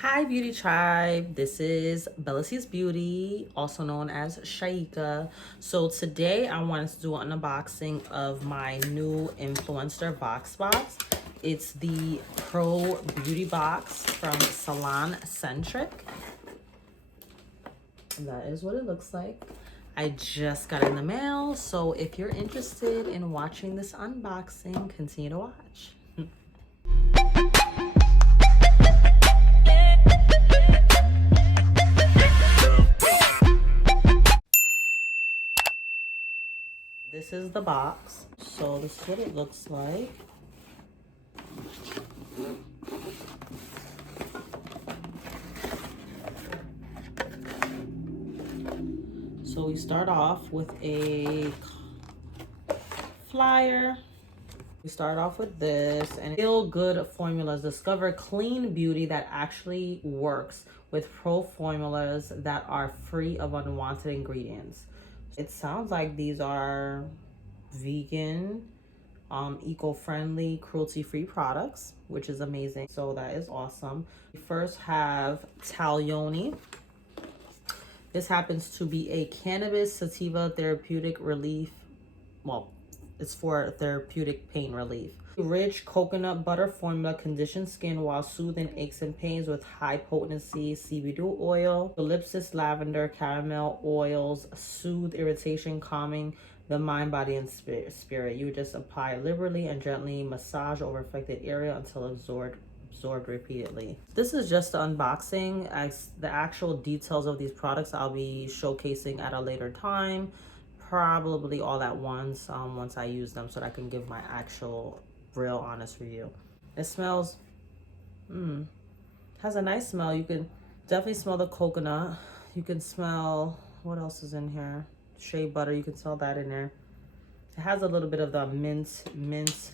Hi Beauty Tribe, this is Bella's Beauty, also known as Shaika. So today I wanted to do an unboxing of my new Influenster VoxBox. It's the Pro Beauty Box from SalonCentric. That is what it looks like. I just got it in the mail, so if you're interested in watching this unboxing, continue to watch. This is the box. So this is what it looks like. So we start off with a flyer. We start off with this, and Feel Good Formulas. Discover clean beauty that actually works with pro formulas that are free of unwanted ingredients. It sounds like these are vegan, eco-friendly, cruelty-free products, which is amazing. So that is awesome. We first have Taglioni. This happens to be a cannabis sativa therapeutic relief. Well, it's for therapeutic pain relief. Rich coconut butter formula conditions skin while soothing aches and pains with high potency CBD oil. Ellipsis lavender caramel oils soothe irritation, calming the mind, body, and spirit. You just apply liberally and gently massage over affected area until absorbed repeatedly. This is just the unboxing. As the actual details of these products I'll be showcasing at a later time, probably all at once, once I use them, so that I can give my actual real honest review. It smells has a nice smell. You can definitely smell the coconut. You can smell, what else is in here? Shea butter, you can smell that in there. It has a little bit of the mint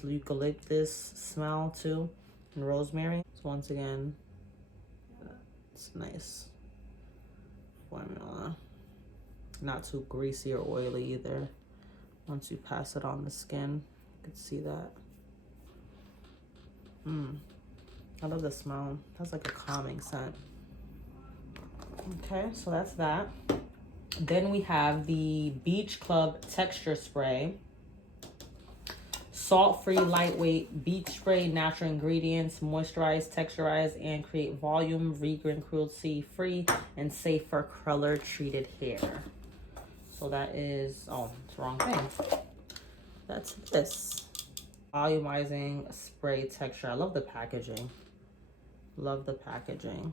eucalyptus smell too, and rosemary. So once again, it's nice formula. Not too greasy or oily either. Once you pass it on the skin, you can see that. I love the smell. It has like a calming scent. Okay, so that's that. Then we have the Beach Club Texture Spray. Salt-free, lightweight beach spray, natural ingredients, moisturize, texturize, and create volume, vegan, cruelty-free, and safe for color-treated hair. So that is, oh, it's the wrong thing. That's this. Volumizing spray texture. I love the packaging. Love the packaging.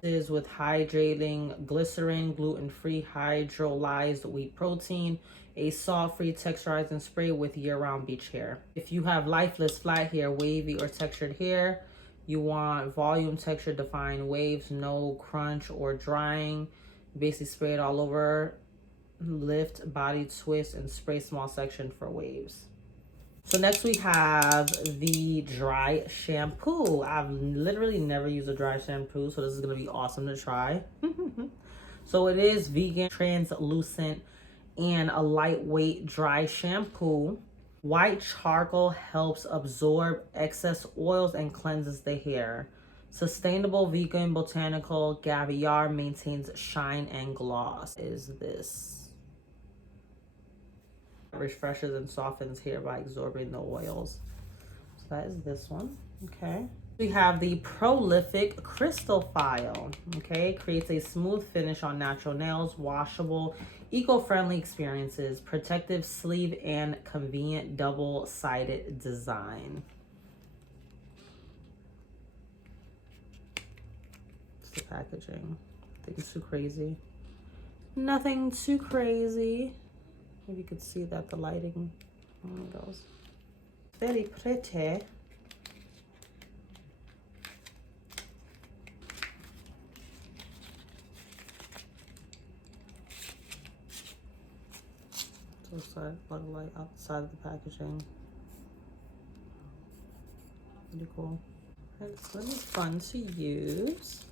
This is with hydrating glycerin, gluten-free, hydrolyzed wheat protein, a salt-free texturizing spray with year-round beach hair. If you have lifeless, flat hair, wavy, or textured hair, you want volume, texture, defined waves, no crunch or drying. Basically spray it all over, lift, body twist, and spray small section for waves. So next we have the dry shampoo. I've literally never used a dry shampoo, so this is gonna be awesome to try. So it is vegan, translucent, and a lightweight dry shampoo. White charcoal helps absorb excess oils and cleanses the hair. Sustainable, vegan, botanical caviar maintains shine and gloss. Is this? Refreshes and softens hair by absorbing the oils. So that is this one. Okay. We have the Prolific Crystal File. Okay. Creates a smooth finish on natural nails, washable, eco-friendly experiences, protective sleeve, and convenient double-sided design. It's the packaging. Nothing too crazy. Nothing too crazy. Maybe you could see that the lighting goes. Very pretty. So it's like a lot of light outside of the packaging. Pretty cool. It's really fun to use.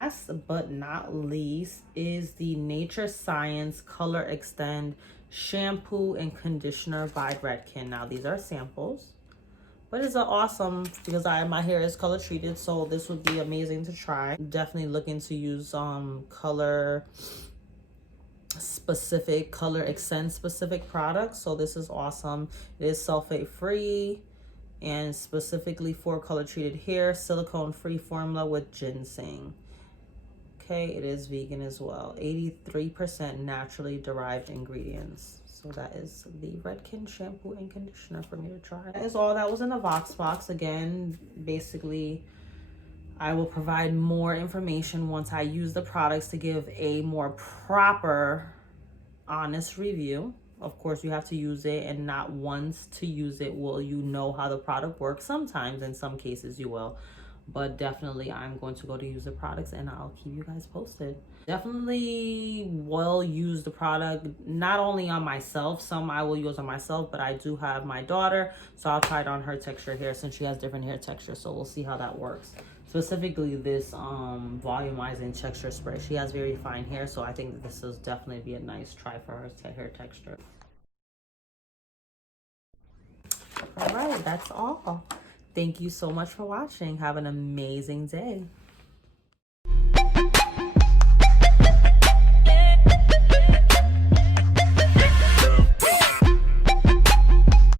Last but not least is the Nature Science Color Extend Shampoo and Conditioner by Rakuten. Now these are samples. But it's awesome because my hair is color treated, so this would be amazing to try. Definitely looking to use color specific, color accent specific products. So this is awesome. It is sulfate free and specifically for color treated hair, silicone free formula with ginseng. Okay, it is vegan as well. 83% naturally derived ingredients. So that is the Redken shampoo and conditioner for me to try. That is all that was in the VoxBox. Again, basically, I will provide more information once I use the products to give a more proper, honest review. Of course, you have to use it, and not once to use it will you know how the product works. Sometimes, in some cases, you will. But definitely, I'm going to go to use the products, and I'll keep you guys posted. Definitely will use the product, not only on myself. Some I will use on myself, but I do have my daughter, so I'll try it on her texture hair since she has different hair texture. So we'll see how that works. Specifically this volumizing texture spray. She has very fine hair, so I think that this will definitely be a nice try for her hair texture. All right, that's all. Thank you so much for watching. Have an amazing day.